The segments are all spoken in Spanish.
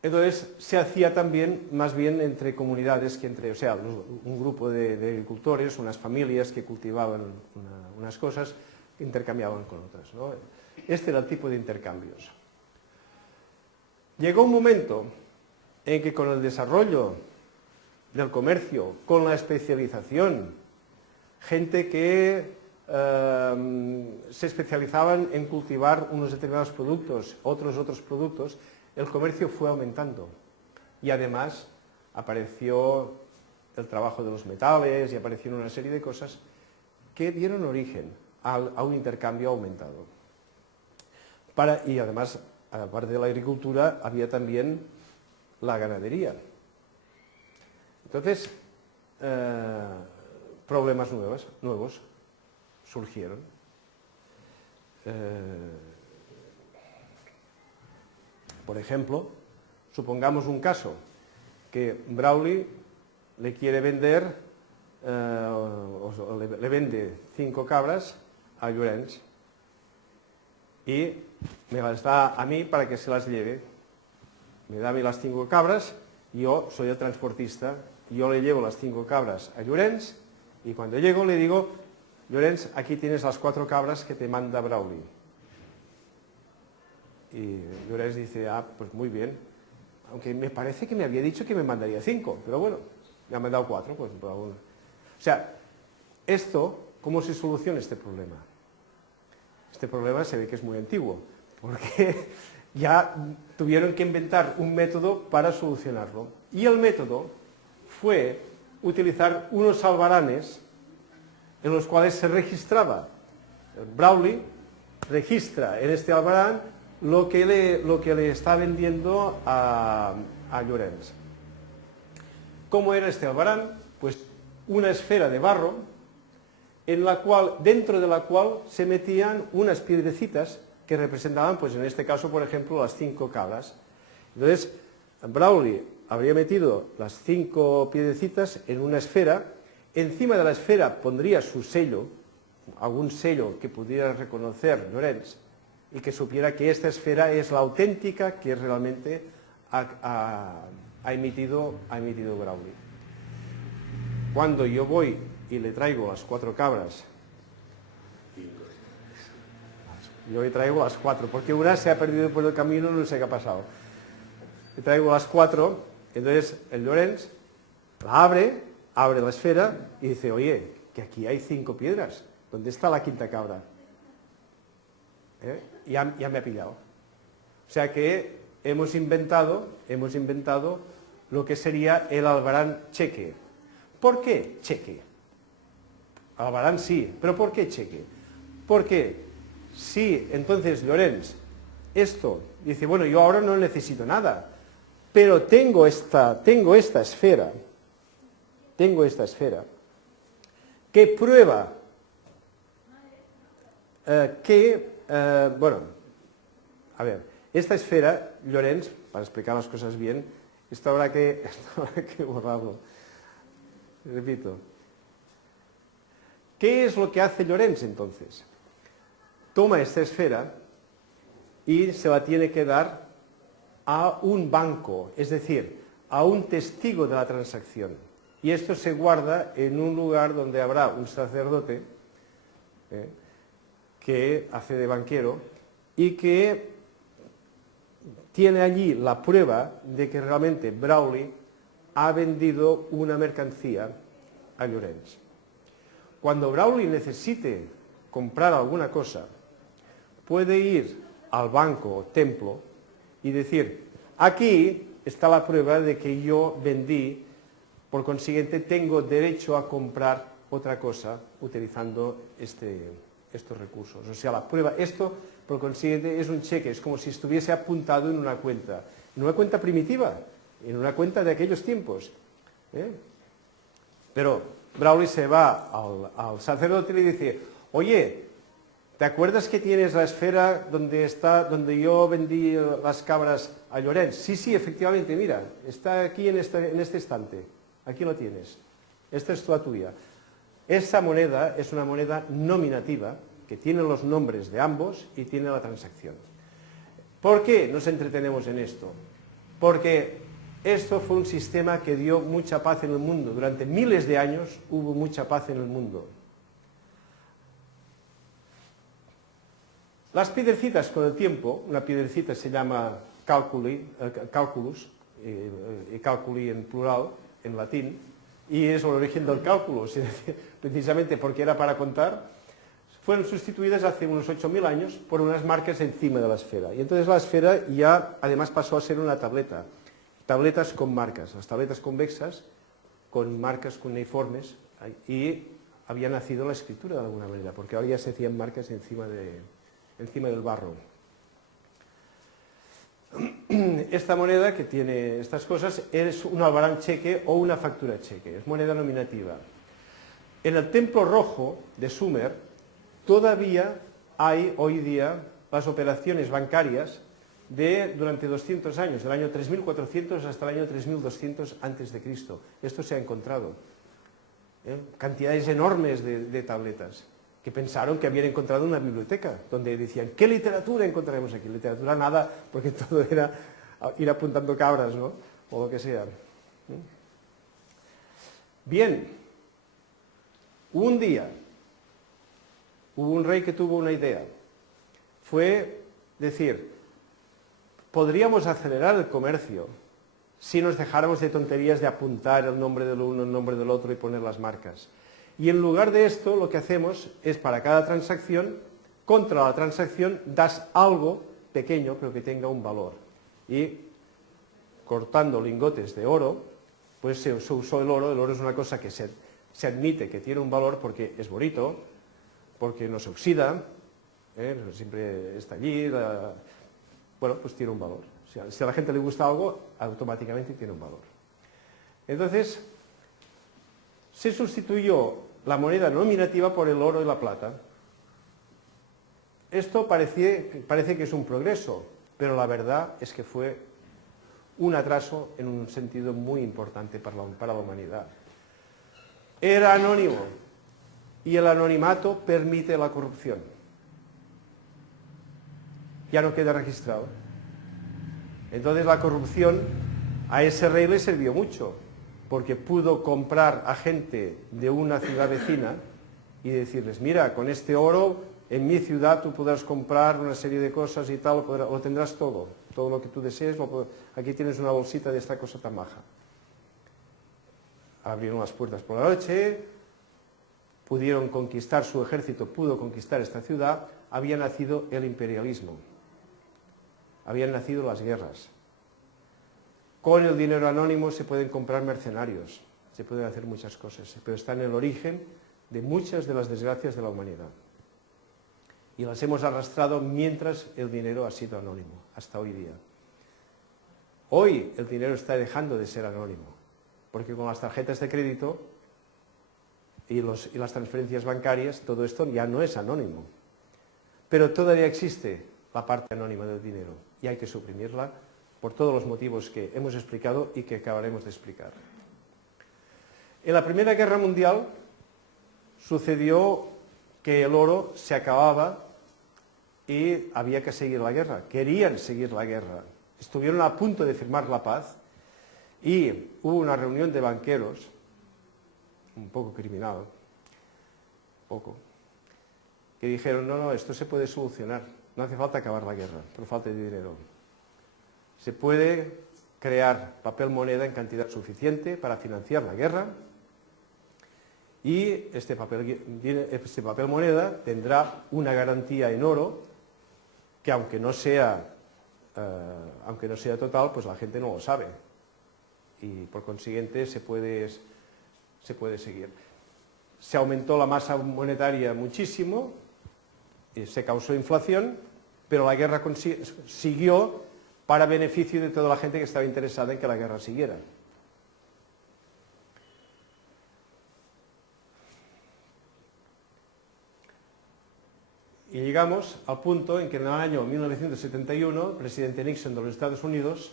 Entonces se hacía también más bien entre comunidades que entre, o sea, un grupo de agricultores, unas familias que cultivaban unas cosas, intercambiaban con otras, ¿no? Este era el tipo de intercambios. Llegó un momento en que con el desarrollo del comercio, con la especialización, gente que se especializaban en cultivar unos determinados productos, otros productos, el comercio fue aumentando. Y además apareció el trabajo de los metales y aparecieron una serie de cosas que dieron origen a un intercambio aumentado. Y además, aparte de la agricultura, había también la ganadería. Entonces, problemas nuevos surgieron. Por ejemplo, supongamos un caso que Brawley le quiere vender, le vende 5 cabras a Llorens y me las da a mí para que se las lleve. Me da a mí las 5 cabras, yo soy el transportista, yo le llevo las 5 cabras a Llorens y cuando llego le digo: Llorens, aquí tienes las 4 cabras que te manda Brawley. Y Llorens dice: ah, pues muy bien, aunque me parece que me había dicho que me mandaría 5, pero bueno, me ha mandado 4, pues por alguna. O sea, ¿cómo se soluciona este problema? Este problema se ve que es muy antiguo, porque ya tuvieron que inventar un método para solucionarlo. Y el método fue utilizar unos albaranes en los cuales se registraba. Brawley registra en este albarán lo que le está vendiendo a Llorens. ¿Cómo era este albarán? Pues una esfera de barro dentro de la cual se metían unas piedrecitas que representaban, pues en este caso, por ejemplo, las 5 cabras. Entonces, Brawley habría metido las 5 piedrecitas en una esfera, encima de la esfera pondría su sello, algún sello que pudiera reconocer Llorens, y que supiera que esta esfera es la auténtica que realmente ha emitido Brawley. Cuando yo voy y le traigo las 4 cabras, yo le traigo las 4, porque una se ha perdido por el camino, no sé qué ha pasado. Le traigo las 4, entonces el Llorens la abre la esfera y dice: oye, que aquí hay 5 piedras, ¿dónde está la 5ª cabra? Ya me ha pillado. O sea que hemos inventado lo que sería el albarán cheque. ¿Por qué cheque? Albarán sí, pero ¿por qué cheque? Porque si entonces Llorens dice: bueno, yo ahora no necesito nada, pero tengo esta esfera, que prueba bueno, a ver, esta esfera, Llorens, para explicar las cosas bien, esto habrá que borrarlo. Repito. ¿Qué es lo que hace Llorens entonces? Toma esta esfera y se la tiene que dar a un banco, es decir, a un testigo de la transacción. Y esto se guarda en un lugar donde habrá un sacerdote que hace de banquero y que tiene allí la prueba de que realmente Brawley ha vendido una mercancía a Llorens. Cuando Brawley necesite comprar alguna cosa, puede ir al banco o templo y decir: aquí está la prueba de que yo vendí, por consiguiente tengo derecho a comprar otra cosa utilizando estos recursos. O sea, la prueba, esto por consiguiente es un cheque, es como si estuviese apuntado en una cuenta primitiva, en una cuenta de aquellos tiempos. Pero Brawley se va al sacerdote y le dice: oye, ¿te acuerdas que tienes la esfera donde yo vendí las cabras a Llorens? Sí, efectivamente, mira, está aquí en este estante, aquí lo tienes, esta es la tuya. Esa moneda es una moneda nominativa que tiene los nombres de ambos y tiene la transacción. ¿Por qué nos entretenemos en esto? porque esto fue un sistema que dio mucha paz en el mundo. Durante miles de años hubo mucha paz en el mundo. Las piedrecitas con el tiempo, una piedrecita se llama calculus, y calculi en plural, en latín, y es el origen del cálculo, precisamente porque era para contar, fueron sustituidas hace unos 8.000 años por unas marcas encima de la esfera. Y entonces la esfera ya además pasó a ser una tableta, tabletas con marcas, las tabletas convexas con marcas cuneiformes, y había nacido la escritura de alguna manera, porque ahora ya se hacían marcas encima del barro. Esta moneda que tiene estas cosas es un albarán cheque o una factura cheque, es moneda nominativa. En el Templo Rojo de Sumer todavía hay hoy día las operaciones bancarias durante 200 años, del año 3400 hasta el año 3200 a.C. Esto se ha encontrado. Cantidades enormes de tabletas, que pensaron que habían encontrado una biblioteca, donde decían, ¿qué literatura encontraremos aquí? Literatura nada, porque todo era ir apuntando cabras, ¿no? O lo que sea. Bien, un día hubo un rey que tuvo una idea. Fue decir, podríamos acelerar el comercio si nos dejáramos de tonterías de apuntar el nombre del uno, el nombre del otro y poner las marcas. Y en lugar de esto, lo que hacemos es para cada transacción, contra la transacción, das algo pequeño, pero que tenga un valor. Y cortando lingotes de oro, pues se usó el oro. El oro es una cosa que se admite que tiene un valor porque es bonito, porque no se oxida, siempre está allí, bueno, pues tiene un valor. O sea, si a la gente le gusta algo, automáticamente tiene un valor. Entonces, se sustituyó la moneda nominativa por el oro y la plata. Esto parece que es un progreso, pero la verdad es que fue un atraso en un sentido muy importante para la humanidad. Era anónimo, y el anonimato permite la corrupción. Ya no queda registrado. Entonces la corrupción a ese rey le sirvió mucho, porque pudo comprar a gente de una ciudad vecina y decirles, mira, con este oro en mi ciudad tú podrás comprar una serie de cosas y tal, lo tendrás todo lo que tú desees, aquí tienes una bolsita de esta cosa tan maja. Abrieron las puertas por la noche, pudieron conquistar, su ejército pudo conquistar esta ciudad, había nacido el imperialismo, habían nacido las guerras. Con el dinero anónimo se pueden comprar mercenarios, se pueden hacer muchas cosas, pero está en el origen de muchas de las desgracias de la humanidad. Y las hemos arrastrado mientras el dinero ha sido anónimo, hasta hoy día. Hoy el dinero está dejando de ser anónimo, porque con las tarjetas de crédito y las transferencias bancarias, todo esto ya no es anónimo. Pero todavía existe la parte anónima del dinero y hay que suprimirla por todos los motivos que hemos explicado y que acabaremos de explicar. En la Primera Guerra Mundial sucedió que el oro se acababa y había que seguir la guerra. Querían seguir la guerra. Estuvieron a punto de firmar la paz y hubo una reunión de banqueros, un poco criminal, que dijeron, no, esto se puede solucionar, no hace falta acabar la guerra, por falta de dinero. Se puede crear papel moneda en cantidad suficiente para financiar la guerra y este papel moneda tendrá una garantía en oro que aunque no sea total, pues la gente no lo sabe y por consiguiente se puede seguir. Se aumentó la masa monetaria muchísimo, se causó inflación, pero la guerra siguió para beneficio de toda la gente que estaba interesada en que la guerra siguiera. Y llegamos al punto en que en el año 1971 el presidente Nixon de los Estados Unidos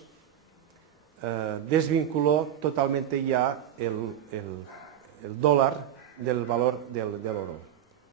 desvinculó totalmente ya el dólar del valor del oro.